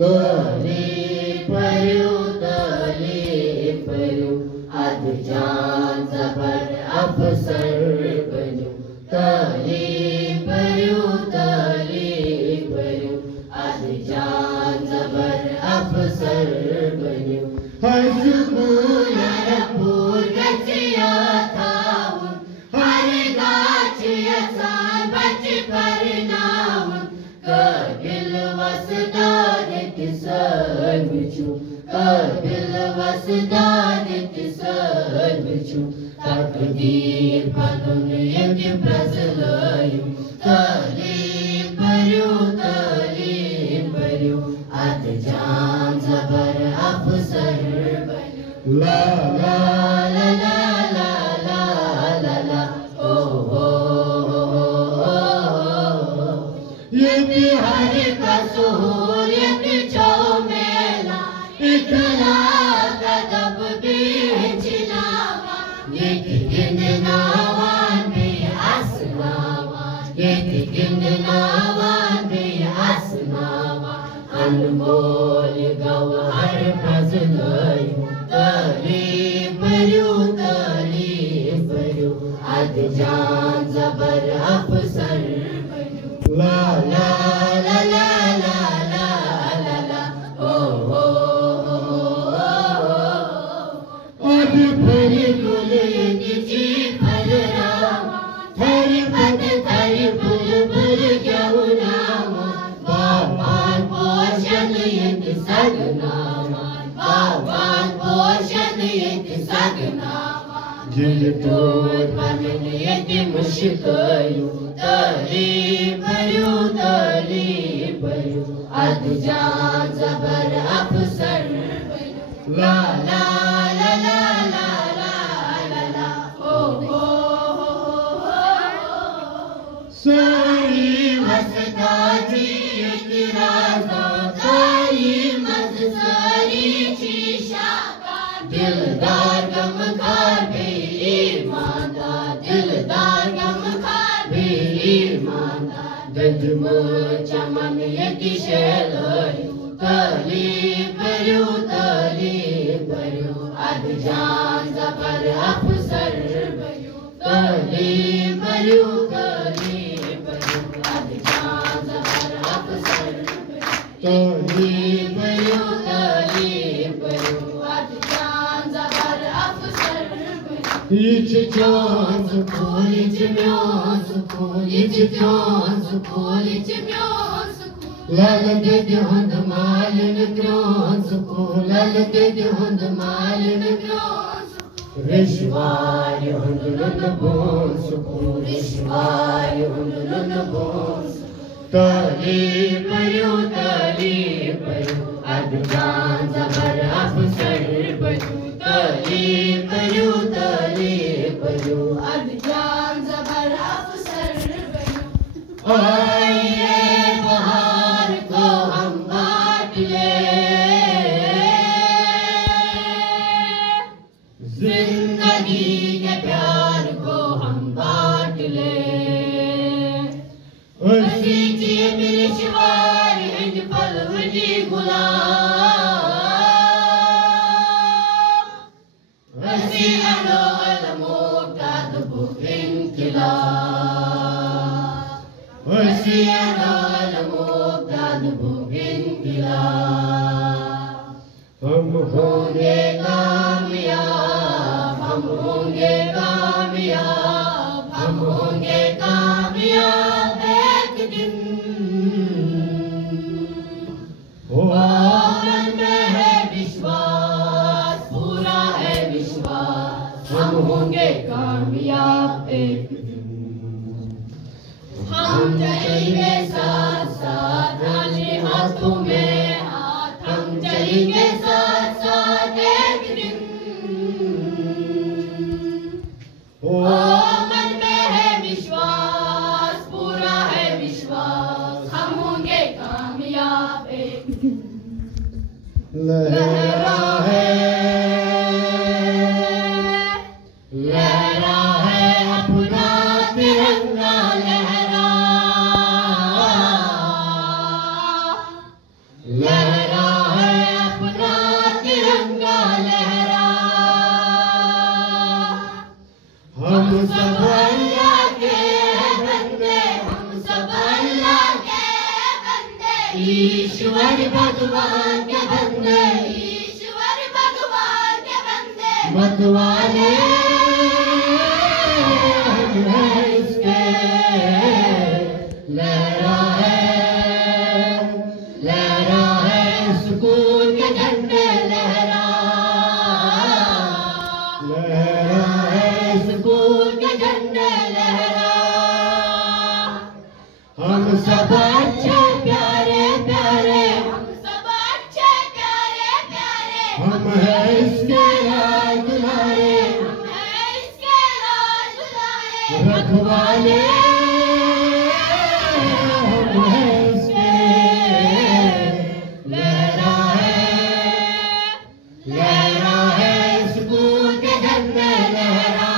तली परू अध जान ज़बर अफसर बनूं तली परू अध जान ज़बर अफसर बनूं हर सुकून रपूर गचिया थाऊं हर गाछ यसान बच पर नाऊं काबिल वसदान किसान बिचू काबिल वसदान किसान बिचू तकदीर पनुन यक प्रसलायूं तालीम परू अध जान ज़बर अफसर बनूं ला ला ला ला ला ला ला ला ओ ये हर का सहूलियत चो मेला इखलाक अदब बेचनावा ये गिननावान बे असनावा ये गिननावान बे असनावा अनमोल गौहर फजलायूं तालीम परू अध जान ज़बर अफसर ला ला ला ला ला ला ला ला ओ अध भरी गुल जी फलरावा थरी पद थरी बुलबुल जौनावा बाबान पोषण यक सगनावा बाबान पोषण यक सगनावा जिल तोड़ बनन यक मुश्किलूं तालीम परू अध जान ज़बर अफसर ला ला ला ला ला ला ला ला ओ सारी वसदा जी इकराज़ा सारी मज़ सारी शीशा दिलदार गमखार बेईमानदार दिलदार गमखार बेईमानदार गजमो चमन यकी शैलायूं तालीम परू अध जान ज़बर अफसर बनूं तालीम परू अध जान ज़बर अफसर तालीम परू अध जान ज़बर अफसर इच जान सुकून इच म्यान सुकून इच जान सुकून इच म्यान सुकून लाल दे हुंद मालिन ग्रान सुकून लाल दे हुंद मालिन ग्रान सुकून रिश्वाय हुंद लुन बोन सुकून रिश्वाय हुंद लुन बोन तालीम परू अध जान ज़बर अफसर बनूं तालीम परू अध जान ज़बर अफसर बनूं आइए बहार को हम बांट ले जिंदगी के प्यार को हम बांट ले हसी जिए मेरे शिवार हिंद पलवनी गुलाम हसी अलो अलमोताद बुकिंकिलाब हसी अलो अलमोताद बुकिंकिलाब हम होंगे कामयाब हम होंगे कामयाब हम होंगे कामयाब एक दिन मन में है विश्वास पूरा है विश्वास हम होंगे कामयाब एक दिन हम चलेंगे साथ साथ डाले हाथों में हाथ हम चलेंगे साथ साथ एक दिन मन में है विश्वास पूरा है विश्वास हम होंगे कामयाब एक दिन लहरा है अपना तिरंगा लहरा ईश्वर भगवान के बंदे, ईश्वर भगवान के बंदे, मतवाले इसके लहरा है सुकून के झंडे, लहरा है सुकून के झंडे, लहरा। हम सब अच्छे प्यारे प्यारे, हम सब अच्छे प्यारे प्यारे, हम हैं इसके लाल दुलारे, हम हैं इसके लाल दुलारे, रखवाले हम हैं इसके, लहरा है सुकून के झंडे, लहरा